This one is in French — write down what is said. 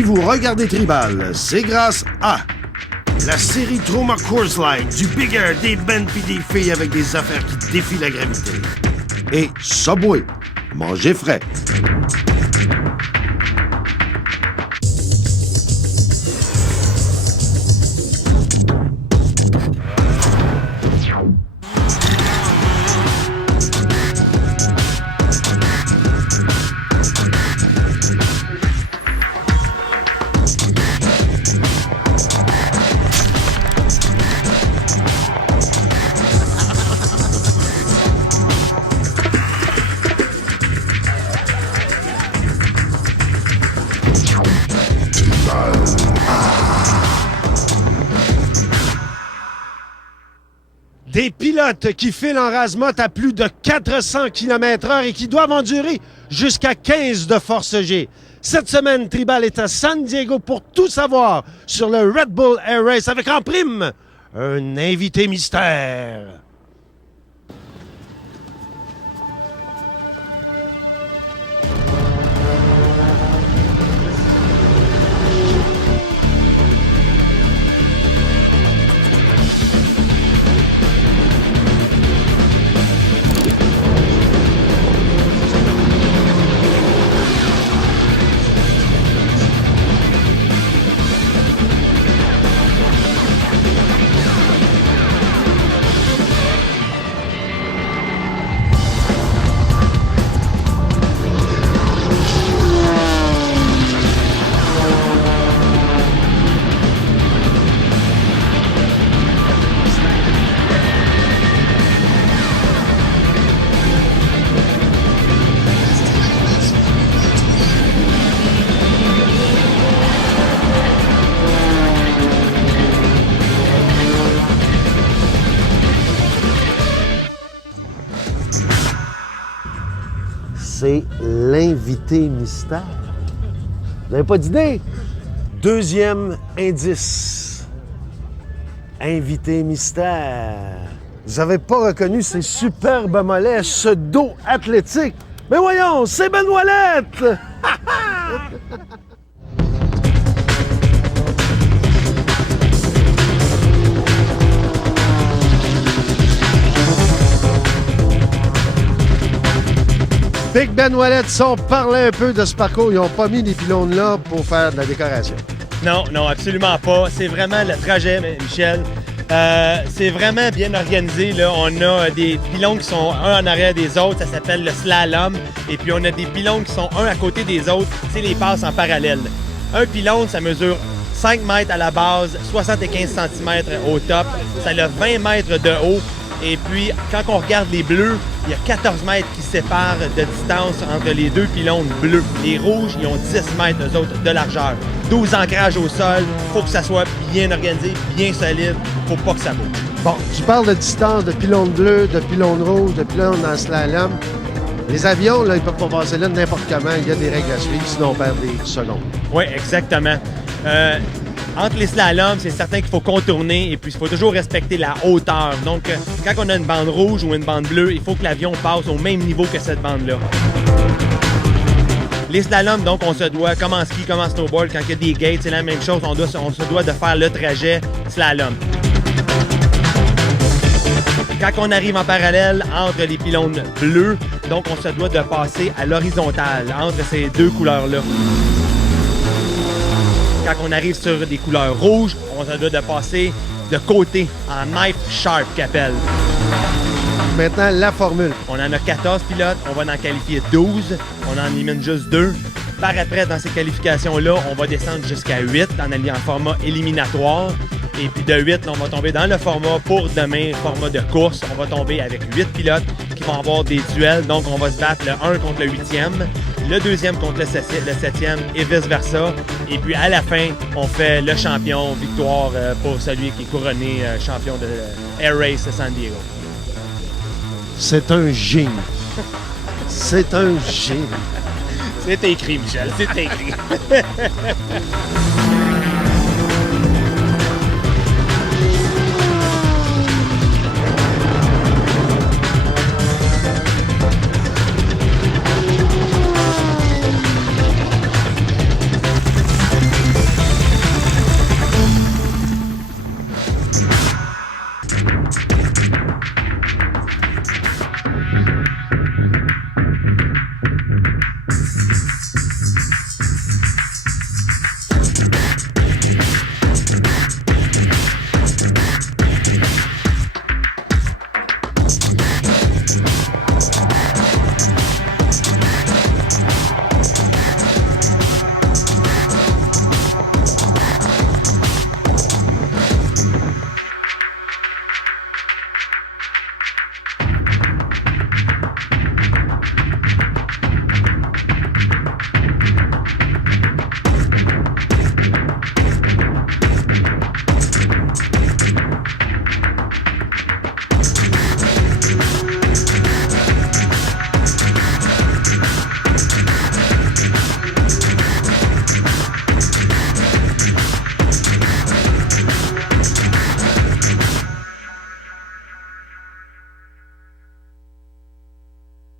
Si vous regardez Tribal, c'est grâce à la série Trauma Coors Light, du Big Air, des bands pis des filles avec des affaires qui défient la gravité. Et Subway, mangez frais. Des pilotes qui filent en rase-motte à plus de 400 km/h et qui doivent endurer jusqu'à 15 de force G. Cette semaine, Tribal est à San Diego pour tout savoir sur le Red Bull Air Race avec en prime un invité mystère. C'est l'invité mystère. Vous n'avez pas d'idée? Deuxième indice. Invité mystère. Vous n'avez pas reconnu ces superbes mollets, ce dos athlétique. Mais voyons, c'est Ben Ouellette! Big Ben Ouellette, si on parlait un peu de ce parcours, ils n'ont pas mis les pylônes là pour faire de la décoration. Non, non, absolument pas. C'est vraiment le trajet, Michel. C'est vraiment bien organisé. Là. On a des pylônes qui sont un en arrière des autres. Ça s'appelle le slalom. Et puis, on a des pylônes qui sont un à côté des autres. C'est les passes en parallèle. Un pylône, ça mesure 5 mètres à la base, 75 cm au top. Ça a 20 mètres de haut. Et puis, quand on regarde les bleus, il y a 14 mètres qui séparent de distance entre les deux pylônes bleus. Les rouges, ils ont 10 mètres, eux autres, de largeur. 12 ancrages au sol. Il faut que ça soit bien organisé, bien solide. Faut pas que ça bouge. Bon, tu parles de distance, de pylône bleu, de pylône rouge, de pylône en slalom. Les avions, là, ils peuvent pas passer là n'importe comment. Il y a des règles à suivre, sinon on perd des secondes. Oui, exactement. Entre les slaloms, c'est certain qu'il faut contourner et puis il faut toujours respecter la hauteur. Donc, quand on a une bande rouge ou une bande bleue, il faut que l'avion passe au même niveau que cette bande-là. Les slaloms, donc, on se doit, comme en ski, comme en snowboard, quand il y a des gates, c'est la même chose. On se doit de faire le trajet slalom. Quand on arrive en parallèle entre les pylônes bleus, donc on se doit de passer à l'horizontale entre ces deux couleurs-là. Quand on arrive sur des couleurs rouges, on se doit de passer de côté en knife sharp qu'appelle. Maintenant, la formule. On en a 14 pilotes, on va en qualifier 12, on en élimine juste 2. Par après, dans ces qualifications-là, on va descendre jusqu'à 8 en format éliminatoire. Et puis de 8, on va tomber dans le format pour demain, format de course. On va tomber avec 8 pilotes qui vont avoir des duels. Donc, on va se battre le 1 contre le 8e, le 2e contre le 7e et vice-versa. Et puis, à la fin, on fait le champion, victoire pour celui qui est couronné champion de Air Race San Diego. C'est un génie. C'est un génie. C'est écrit, Michel, c'est écrit.